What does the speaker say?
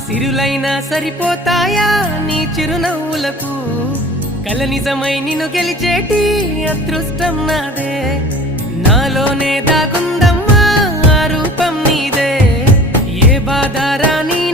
సిరులైనా సరిపోతాయా నీ చిరునవ్వులకు కల నిజమై నిన్ను గెలిచేటి అదృష్టం నాదే నాలోనే దాగుందమ్మా ఆ రూపం నీదే ఏ బాధ రాని